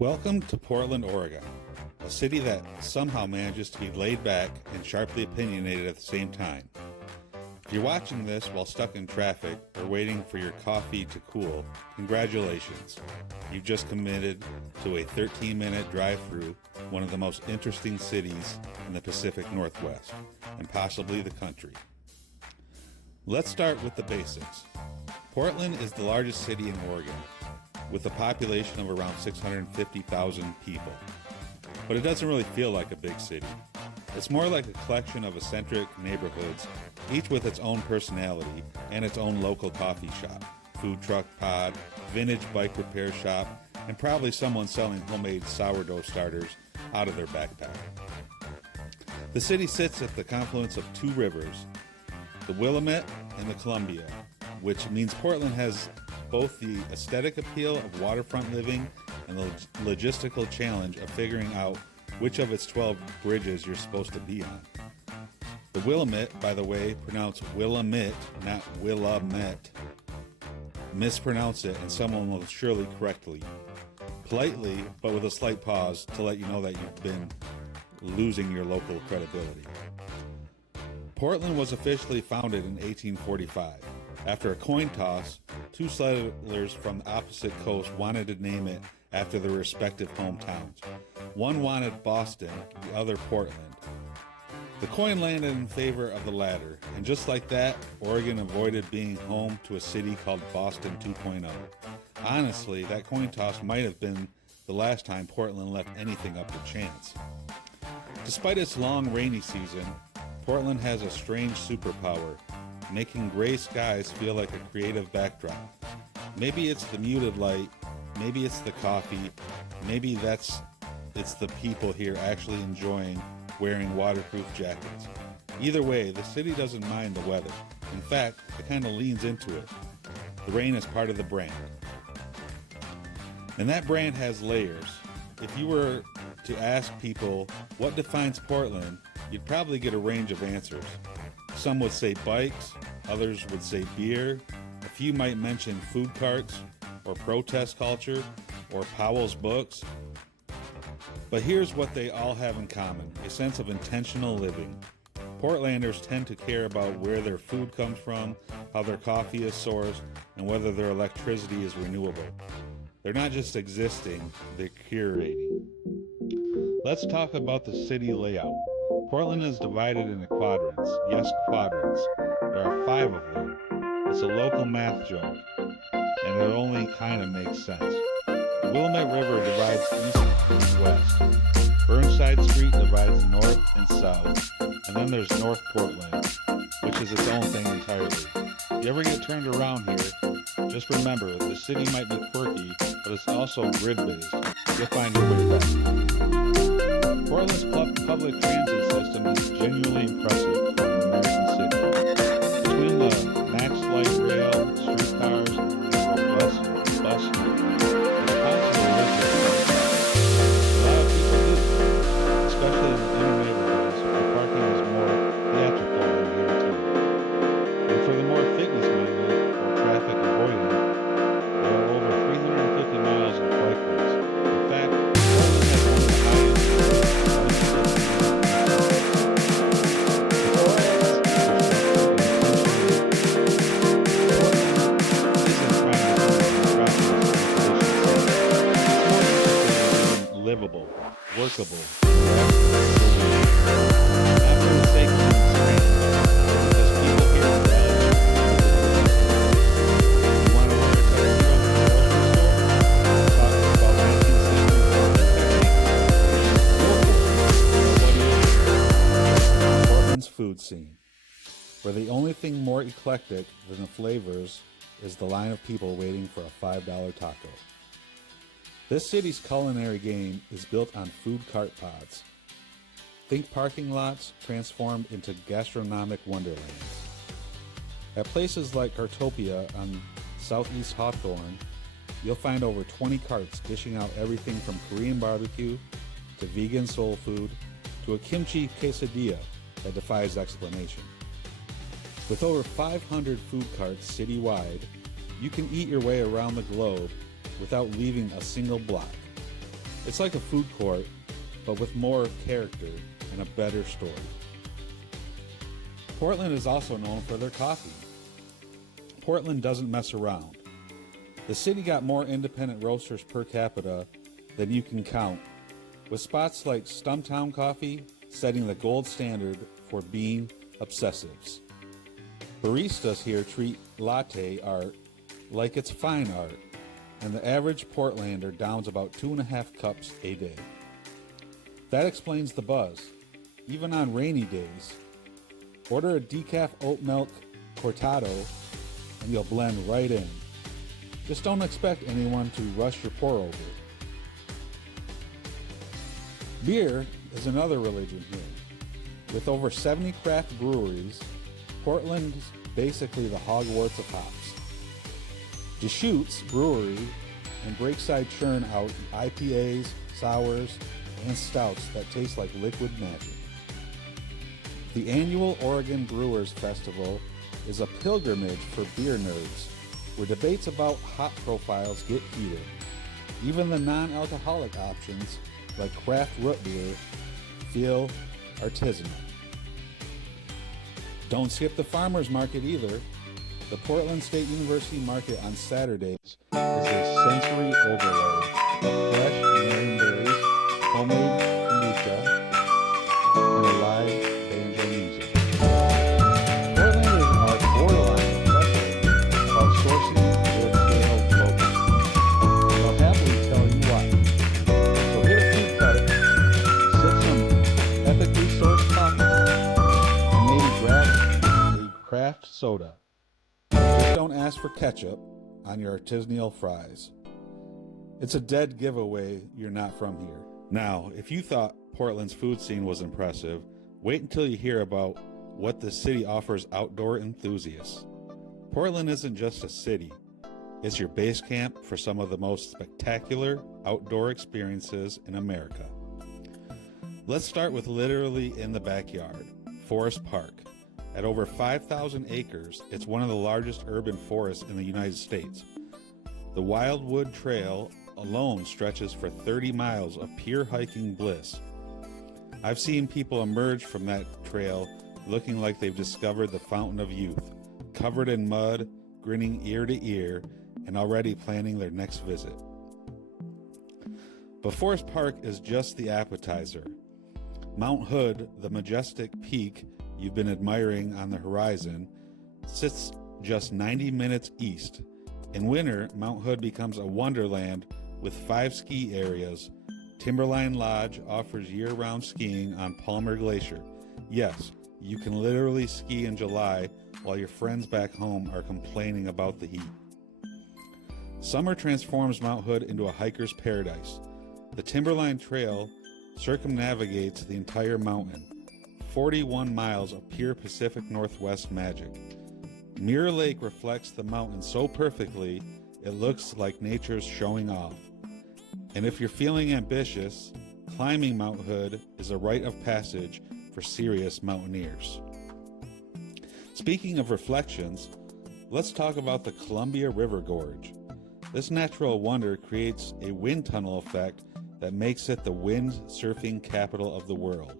Welcome to Portland, Oregon, a city that somehow manages to be laid back and sharply opinionated at the same time. If you're watching this while stuck in traffic or waiting for your coffee to cool, congratulations. You've just committed to a 13-minute drive-thru one of the most interesting cities in the Pacific Northwest, and possibly the country. Let's start with the basics. Portland is the largest city in Oregon, with a population of around 650,000 people. But it doesn't really feel like a big city. It's more like a collection of eccentric neighborhoods, each with its own personality and its own local coffee shop, food truck pod, vintage bike repair shop, and probably someone selling homemade sourdough starters out of their backpack. The city sits at the confluence of two rivers, the Willamette and the Columbia, which means Portland has both the aesthetic appeal of waterfront living and the logistical challenge of figuring out which of its 12 bridges you're supposed to be on. The Willamette, by the way, pronounced Willamette, not Willamette. Mispronounce it and someone will surely correct you. Politely, but with a slight pause to let you know that you've been losing your local credibility. Portland was officially founded in 1845. After a coin toss, two settlers from the opposite coast wanted to name it after their respective hometowns. One wanted Boston, the other Portland. The coin landed in favor of the latter, and just like that, Oregon avoided being home to a city called Boston 2.0. Honestly, that coin toss might have been the last time Portland left anything up to chance. Despite its long rainy season, Portland has a strange superpower, making gray skies feel like a creative backdrop. Maybe it's the muted light, maybe it's the coffee, maybe it's the people here actually enjoying wearing waterproof jackets. Either way, the city doesn't mind the weather. In fact, it kind of leans into it. The rain is part of the brand. And that brand has layers. If you were to ask people what defines Portland, you'd probably get a range of answers. Some would say bikes, others would say beer, a few might mention food carts, or protest culture, or Powell's books. But here's what they all have in common, a sense of intentional living. Portlanders tend to care about where their food comes from, how their coffee is sourced, and whether their electricity is renewable. They're not just existing, they're curating. Let's talk about the city layout. Portland is divided into quadrants. Yes, quadrants. There are 5 of them. It's a local math joke, and it only kind of makes sense. The Willamette River divides east and west. Burnside Street divides north and south, and then there's North Portland, which is its own thing entirely. If you ever get turned around here, just remember, the city might be quirky, but it's also grid-based. You'll find your way back. Portland's public transit system is genuinely impressive for an American city. Between the Max Light Rail, streetcars, and robust bus fleet, it's possible to a lot of people do, especially in the inner neighborhoods where parking is more theatrical than guaranteed. And for the more fitness-minded or traffic avoidant, there are over 350 miles of bike lanes. In fact, Portland has one of the highest livable, workable. Not for the sake of being strange, because people here are you want to learn a technique from the grocery store? Talk about 19th century farming techniques? Go for it. What do you scene, where the only thing more eclectic than the flavors is the line of people waiting for a $5 taco. This city's culinary game is built on food cart pods. Think parking lots transformed into gastronomic wonderlands. At places like Cartopia on Southeast Hawthorne, you'll find over 20 carts dishing out everything from Korean barbecue to vegan soul food to a kimchi quesadilla that defies explanation. With over 500 food carts citywide, you can eat your way around the globe without leaving a single block. It's like a food court, but with more character and a better story. Portland is also known for their coffee. Portland doesn't mess around. The city got more independent roasters per capita than you can count, with spots like Stumptown Coffee setting the gold standard for bean obsessives. Baristas here treat latte art like it's fine art, and the average Portlander downs about 2.5 cups a day. That explains the buzz, even on rainy days. Order a decaf oat milk cortado and you'll blend right in. Just don't expect anyone to rush your pour over. Beer is another religion here. With over 70 craft breweries, Portland's basically the Hogwarts of hops. Deschutes Brewery and Breakside churn out IPAs, sours, and stouts that taste like liquid magic. The annual Oregon Brewers Festival is a pilgrimage for beer nerds, where debates about hop profiles get heated. Even the non-alcoholic options, like craft root beer, feel artisanal. Don't skip the farmers market either. The Portland State University market on Saturdays is a sensory overload of fresh marionberries, homemade kombucha, and a live banjo music. Portlanders are borderline obsessive about sourcing their kale locally. They'll happily tell you why. So hit a food cart, sip some ethically sourced coffee, and maybe grab a craft soda. Just don't ask for ketchup on your artisanal fries. It's a dead giveaway you're not from here. Now, if you thought Portland's food scene was impressive, wait until you hear about what the city offers outdoor enthusiasts. Portland isn't just a city. It's your base camp for some of the most spectacular outdoor experiences in America. Let's start with literally in the backyard, Forest Park. At over 5,000 acres, it's one of the largest urban forests in the United States. The Wildwood Trail alone stretches for 30 miles of pure hiking bliss. I've seen people emerge from that trail looking like they've discovered the fountain of youth, covered in mud, grinning ear to ear, and already planning their next visit. But Forest Park is just the appetizer. Mount Hood, the majestic peak you've been admiring on the horizon, sits just 90 minutes east. In winter, Mount Hood becomes a wonderland with 5 ski areas. Timberline Lodge offers year-round skiing on Palmer Glacier. Yes, you can literally ski in July while your friends back home are complaining about the heat. Summer transforms Mount Hood into a hiker's paradise. The Timberline Trail circumnavigates the entire mountain. 41 miles of pure Pacific Northwest magic. Mirror Lake reflects the mountain so perfectly, it looks like nature's showing off. And if you're feeling ambitious, climbing Mount Hood is a rite of passage for serious mountaineers. Speaking of reflections, let's talk about the Columbia River Gorge. This natural wonder creates a wind tunnel effect that makes it the wind surfing capital of the world.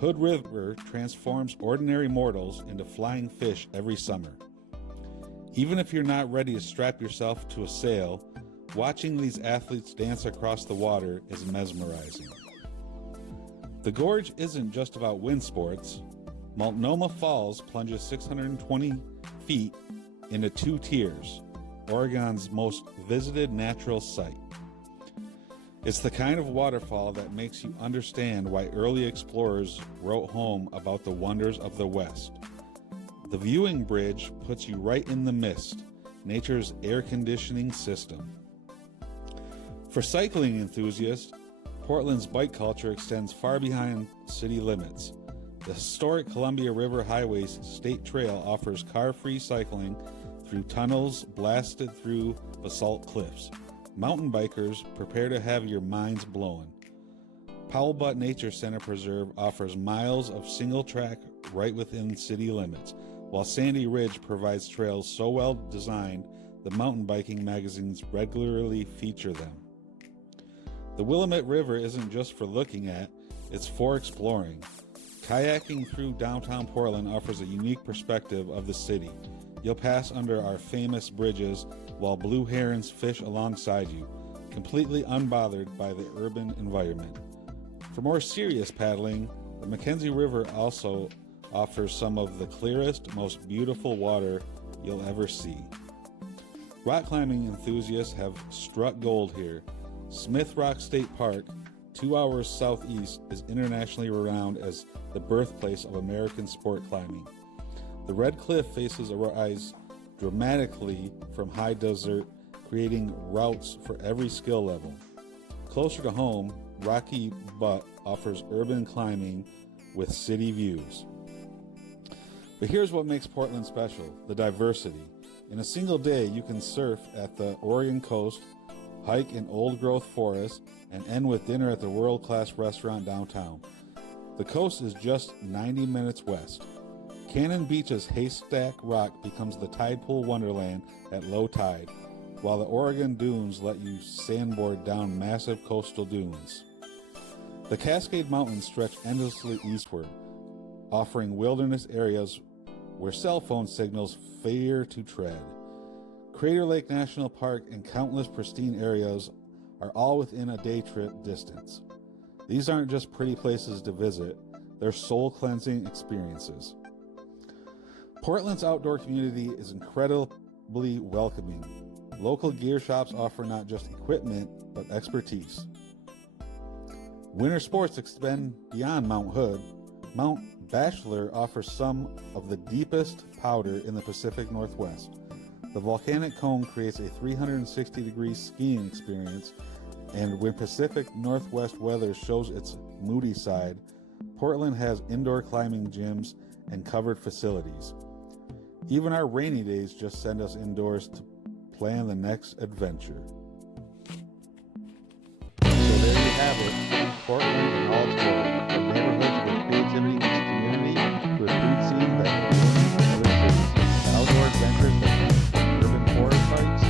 Hood River transforms ordinary mortals into flying fish every summer. Even if you're not ready to strap yourself to a sail, watching these athletes dance across the water is mesmerizing. The gorge isn't just about wind sports. Multnomah Falls plunges 620 feet into 2 tiers, Oregon's most visited natural site. It's the kind of waterfall that makes you understand why early explorers wrote home about the wonders of the West. The viewing bridge puts you right in the mist, nature's air conditioning system. For cycling enthusiasts, Portland's bike culture extends far behind city limits. The historic Columbia River Highway's State Trail offers car-free cycling through tunnels blasted through basalt cliffs. Mountain bikers, prepare to have your minds blown. Powell Butte Nature Center Preserve offers miles of single track right within city limits, while Sandy Ridge provides trails so well designed the mountain biking magazines regularly feature them. The Willamette River isn't just for looking at, it's for exploring. Kayaking through downtown Portland offers a unique perspective of the city. You'll pass under our famous bridges while blue herons fish alongside you, completely unbothered by the urban environment. For more serious paddling, the Mackenzie River also offers some of the clearest, most beautiful water you'll ever see. Rock climbing enthusiasts have struck gold here. Smith Rock State Park, 2 hours southeast, is internationally renowned as the birthplace of American sport climbing. The Red Cliff faces a rise dramatically from high desert, creating routes for every skill level. Closer to home, Rocky Butte offers urban climbing with city views. But here's what makes Portland special: the diversity. In a single day, you can surf at the Oregon coast, hike in old-growth forests, and end with dinner at the world-class restaurant downtown. The coast is just 90 minutes west. Cannon Beach's Haystack Rock becomes the tide pool wonderland at low tide, while the Oregon dunes let you sandboard down massive coastal dunes. The Cascade Mountains stretch endlessly eastward, offering wilderness areas where cell phone signals fear to tread. Crater Lake National Park and countless pristine areas are all within a day trip distance. These aren't just pretty places to visit, they're soul-cleansing experiences. Portland's outdoor community is incredibly welcoming. Local gear shops offer not just equipment, but expertise. Winter sports extend beyond Mount Hood. Mount Bachelor offers some of the deepest powder in the Pacific Northwest. The volcanic cone creates a 360-degree skiing experience, and when Pacific Northwest weather shows its moody side, Portland has indoor climbing gyms and covered facilities. Even our rainy days just send us indoors to plan the next adventure. So there you have it, Portland in all its glory, from neighborhoods with creativity meets community to a food scene that other cities, outdoor adventures that urban forest hikes,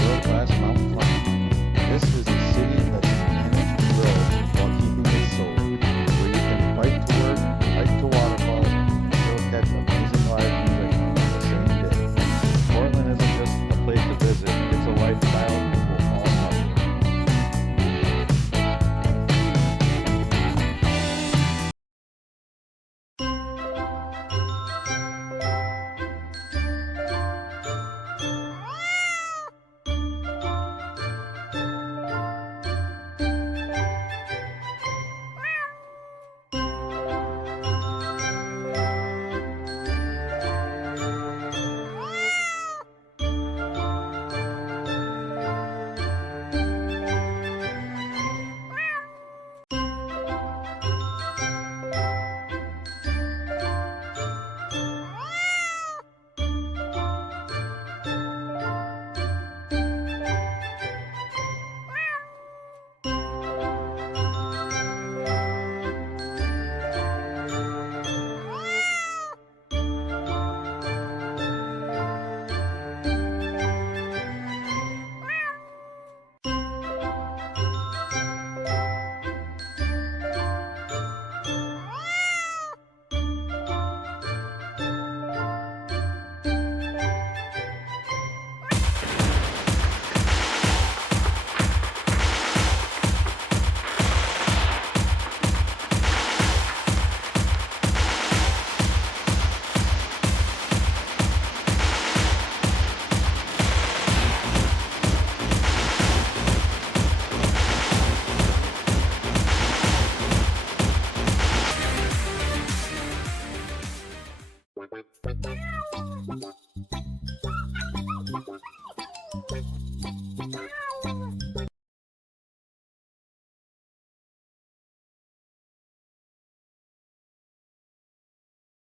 world-class mountain climbing. This is a city that's managed to grow while keeping its soul, where you can bike to work, hike to waterfalls, and still catch amazing live music on the same day. Portland isn't just a place to visit, it's a lifestyle.